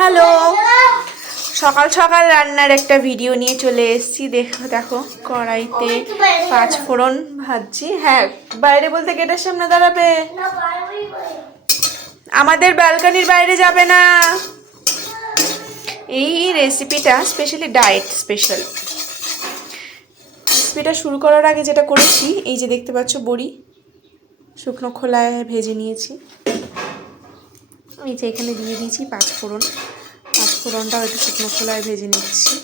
Hello সকাল সকাল রান্নার একটা ভিডিও নিয়ে চলে এসেছি। দেখো দেখো কড়াইতে পাঁচ ফোড়ন ভাজছি। হ্যাঁ বাইরে বলতে গেটের সামনে দাঁড়াবে। আমাদের ব্যালকনির বাইরে যাবে না। এই রেসিপিটা স্পেশালি ডায়েট স্পেশাল রেসিপিটা শুরু করার আগে যেটা করেছি এই যে দেখতে পাচ্ছ বড়ি। শুকনো খোলায় ভেজে নিয়েছি। এই যে এখানে দিয়ে দিয়েছি পাঁচ ফোড়ন। ফোড়নটাও একটু শুকনো খোলায় ভেজে নিচ্ছি।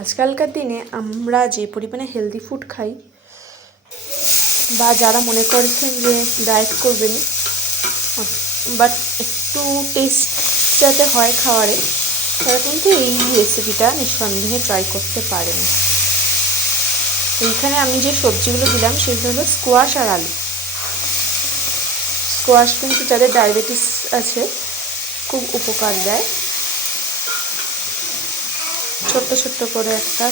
আজকালকার দিনে আমরা যে পরিমাণে হেলদি ফুড খাই, বা যারা মনে করছেন যে ডায়েট করবেন বাট একটু টেস্ট যাতে হয় খাওয়ারে তারা কিন্তু এই রেসিপিটা নিঃসন্দেহে ট্রাই করতে পারেন। এইখানে আমি যে সবজিগুলো দিলাম, সেগুলো হলো স্কোয়াশ আর আলু। স্কোয়াশ কিন্তু যাদের ডায়াবেটিস আছে, খুব উপকার দেয়। ছোট্ট ছোট্ট করে একটা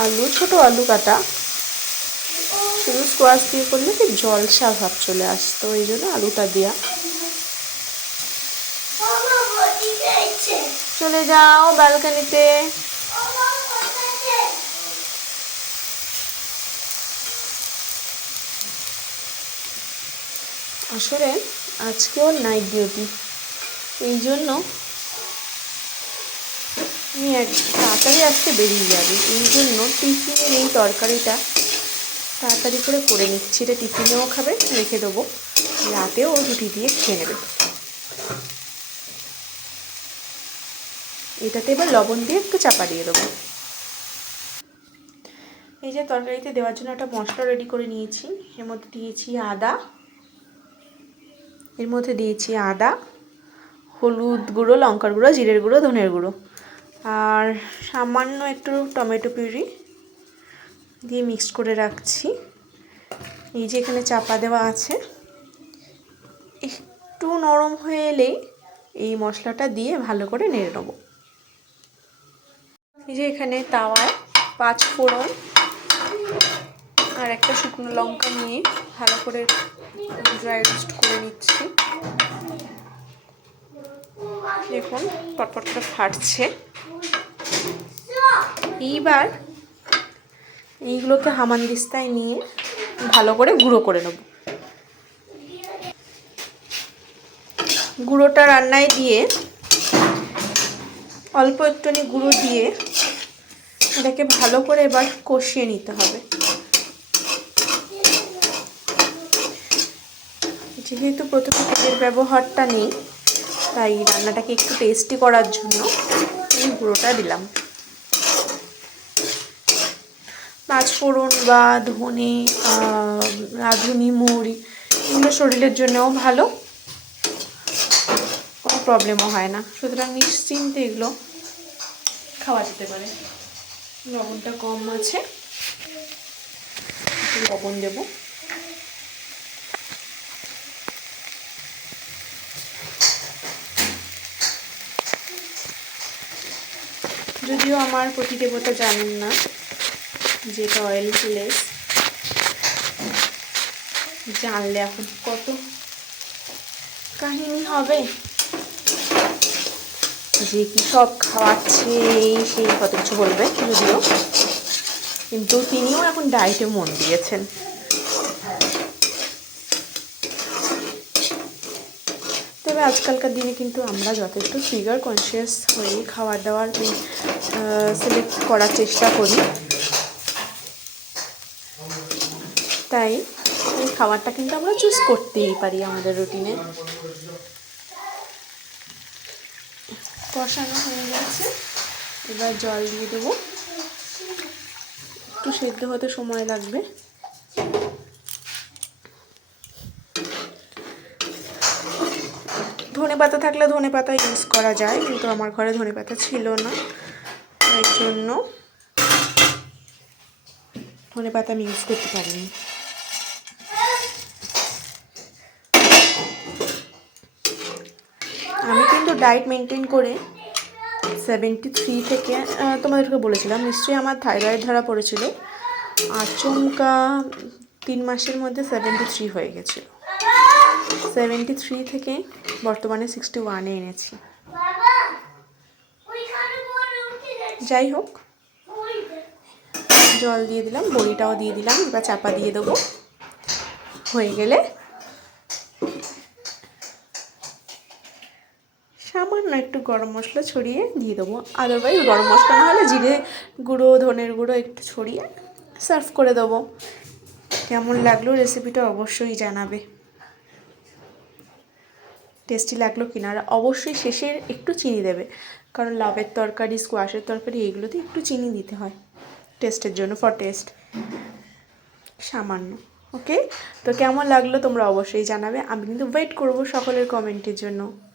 আলু, ছোট আলু কাটা। শুধু স্কোয়াশ দিয়ে করলে কি জলসা ভাব চলে আসতো এই জন্য আলুটা দেওয়া চলে যাও ব্যালকানিতে। আসলে আজকেও নাইট ডিউটি এই জন্য আমি এক তাড়াতাড়ি আজকে বেরিয়ে যাবে। এই জন্য টিফিনের এই তরকারিটা তাড়াতাড়ি করে করে নিচ্ছি এটা টিফিনেও খাবে, রেখে দেবো। রাতেও রুটি দিয়ে খেয়ে নেবে। এটাতে এবার লবণ দিয়ে একটু চাপা দিয়ে দেবো। এই যে তরকারিতে দেওয়ার জন্য একটা মশলা রেডি করে নিয়েছি। এর মধ্যে দিয়েছি আদা। এর মধ্যে দিয়েছি আদা, হলুদ গুঁড়ো, লঙ্কার গুঁড়ো, জিরের গুঁড়ো, ধনের গুঁড়ো। আর সামান্য একটু টমেটো পিউরি দিয়ে মিক্সড করে রাখছি। এই যে এখানে চাপা দেওয়া আছে। একটু নরম হয়ে এলেই এই মশলাটা দিয়ে ভালো করে নেড়ে নেব। এই যে এখানে তাওয়ায় পাঁচ ফোড়ন আর একটা শুকনো লঙ্কা নিয়ে ভালো করে ড্রাই রোস্ট করে নিচ্ছি। দেখুন পটপট করে ফাটছে। এইবার এইগুলোকে হামানদিস্তায় নিয়ে ভালো করে গুঁড়ো করে নেব। গুঁড়োটা রান্নায় দিয়ে অল্প একটুখানি গুঁড়ো দিয়ে এটাকে ভালো করে এবার কষিয়ে নিতে হবে। যেহেতু প্রথমে তেলের ব্যবহারটা নেই, তাই রান্নাটাকে একটু টেস্টি করার জন্য এই গুঁড়োটা দিলাম। পাঁচফোড়ন বা ধনে রাঁধুনি মৌরি এগুলো শরীরের জন্যও ভালো, কোনো প্রবলেমও হয় না। সুতরাং নিশ্চিন্তে এগুলো খাওয়া যেতে পারে। লবণটা কম আছে। লবণ দেব। যদিও আমার প্রতিদেবতা জানেন না যে এটা অয়েল প্লেস জানলে এখন কত কাহিনী হবে। যে কী সব খাওয়াচ্ছে সেই কত কিছু বলবে যদিও। কিন্তু তিনিও এখন ডায়েটে মন দিয়েছেন। তবে আজকালকার দিনে কিন্তু আমরা যথেষ্ট ফিগার কনসিয়াস হয়ে খাবার দাবার সিলেক্ট করার চেষ্টা করি। তাই খাবারটা কিন্তু আমরা চুজ করতেই পারি আমাদের রুটিনে কষানো হয়ে গেছে। এবার জল দিয়ে দেবো। একটু সেদ্ধ হতে সময় লাগবে। ধনে পাতা থাকলে ধনে পাতা ইউজ করা যায়, কিন্তু আমার ঘরে ধনে পাতা ছিল না। তাই জন্য ধনে পাতা আমি ইউজ করতে পারিনি আমি কিন্তু ডায়েট মেনটেন করে সেভেন্টি থ্রি থেকে তোমাদেরকে বলেছিলাম, নিশ্চয়ই আমার থাইরয়েড ধরা পড়েছিল। আচমকা তিন মাসের মধ্যে সেভেন্টি থ্রি হয়ে গেছিল। সেভেন্টি থ্রি থেকে বর্তমানে সিক্সটি ওয়ানে এনেছি। যাই হোক, জল দিয়ে দিলাম, বড়িটাও দিয়ে দিলাম, এবার চাপা দিয়ে দেবো। হয়ে গেলে একটু গরম মশলা ছড়িয়ে দিয়ে দেবো। আদারওয়াইজ গরম মশলা না হলে জিরে গুঁড়ো, ধনের গুঁড়ো একটু ছড়িয়ে সার্ভ করে দেবো। কেমন লাগল রেসিপিটা অবশ্যই জানাবে। টেস্টি লাগল কিনা আর অবশ্যই শেষে একটু চিনি দেবে। কারণ লাভের তরকারি স্কোয়াশের তরকারি এগুলোতে একটু চিনি দিতে হয়। টেস্টের জন্য ফর টেস্ট সামান্য। ওকে তো কেমন লাগল তোমরা অবশ্যই জানাবে। আমি কিন্তু ওয়েট করব সকলের কমেন্টের জন্য।